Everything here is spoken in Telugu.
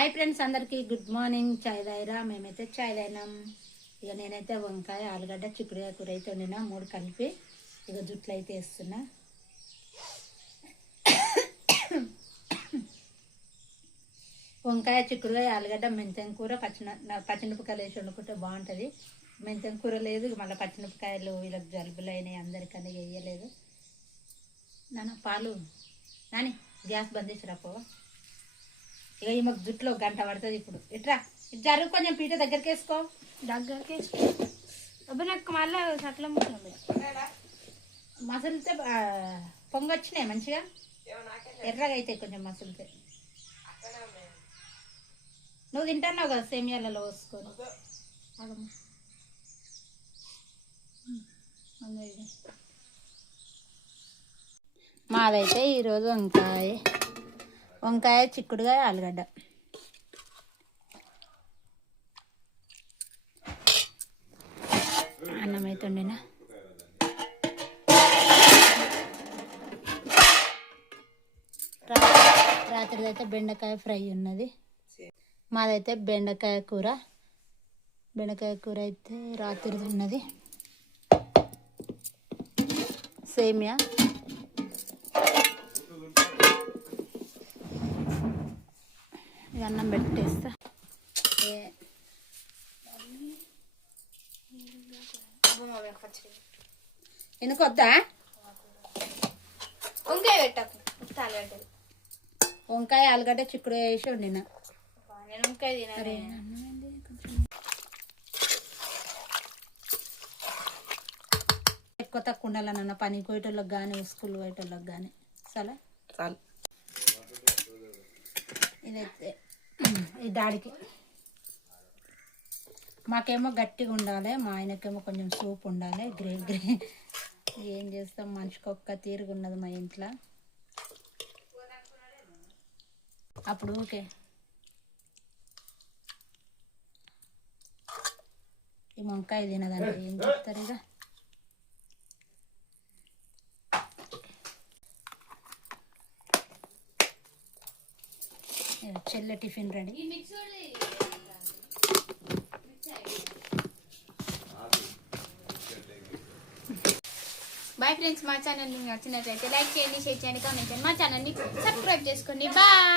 హాయ్ ఫ్రెండ్స్, అందరికీ గుడ్ మార్నింగ్. చాయ్ తాగిరా? మేమైతే చాయ్ తాగినాం. ఇక నేనైతే వంకాయ, ఆలుగడ్డ, చిక్కుడుకాయ కూర అయితే వండినా, 3 కలిపి ఇక జుట్లు అయితే వేస్తున్నా. వంకాయ, చిక్కుడుకాయ, ఆలుగడ్డ, మెంతం కూర, పచ్చిమిరపకాయలు వేసి వండుకుంటే బాగుంటుంది. మెంతం కూర లేదు, మళ్ళీ పచ్చిమిరపకాయలు వీళ్ళకి జలుబులు అయినాయి, అందరికన్నా వేయలేదు. నాన్న పాలు నాని గ్యాస్ బంద్ చేసి రాపోవా. ఇక ఈ మాకు జుట్లో గంట పడుతుంది. ఇప్పుడు ఇట్రా, ఇటు జరుగు, కొంచెం పీట దగ్గరికి వేసుకో. దగ్గరికి అబ్బాయి నాకు మళ్ళీ చట్ల మసులితే పొంగొచ్చినాయి మంచిగా, ఎర్రగా అయితే కొంచెం మసులితే. నువ్వు తింటున్నావు కదా సేమియాలలో పోసుకొని. మాదైతే ఈరోజు వంకాయ, చిక్కుడుకాయ, ఆలుగడ్డ. అన్నం అయితే వండినా. రాత్రిదైతే బెండకాయ ఫ్రై ఉన్నది. మాదైతే బెండకాయ కూర అయితే రాత్రిది ఉన్నది. సేమియా, అన్నం పెట్టేస్తా. ఎందుకొద్దా వంకాయ పెట్టకు, వంకాయ, ఆలుగడ్డ, చిక్కుడు వేసి వండిన. నేను వంకాయ తినాలి. ఎక్కువ తక్కువ ఉండాలన్న పనికి పోయేటోళ్ళకి కానీ, స్కూల్ పోయేటోళ్ళకి కానీ. చాలా చాలు. ఇదైతే ఈ డాడీకి, మాకేమో గట్టిగా ఉండాలి, మా ఆయనకేమో కొంచెం సూప్ ఉండాలి, గ్రేవీ. ఏం చేస్తాం, మనిషికి ఒక్క తీరుగా ఉన్నది మా ఇంట్లో. అప్పుడు ఓకే, ఈ వంకాయ తినదంటే ఏం చెప్తారు. ఇక చెల్లె టిఫిన్ రెడీ. బాయ్ ఫ్రెండ్స్, మా ఛానల్ మీకు నచ్చినట్లయితే లైక్ చేయండి, షేర్ చేయండి, కామెంట్ చేయండి. మా ఛానల్ని సబ్స్క్రైబ్ చేసుకోండి. బాయ్.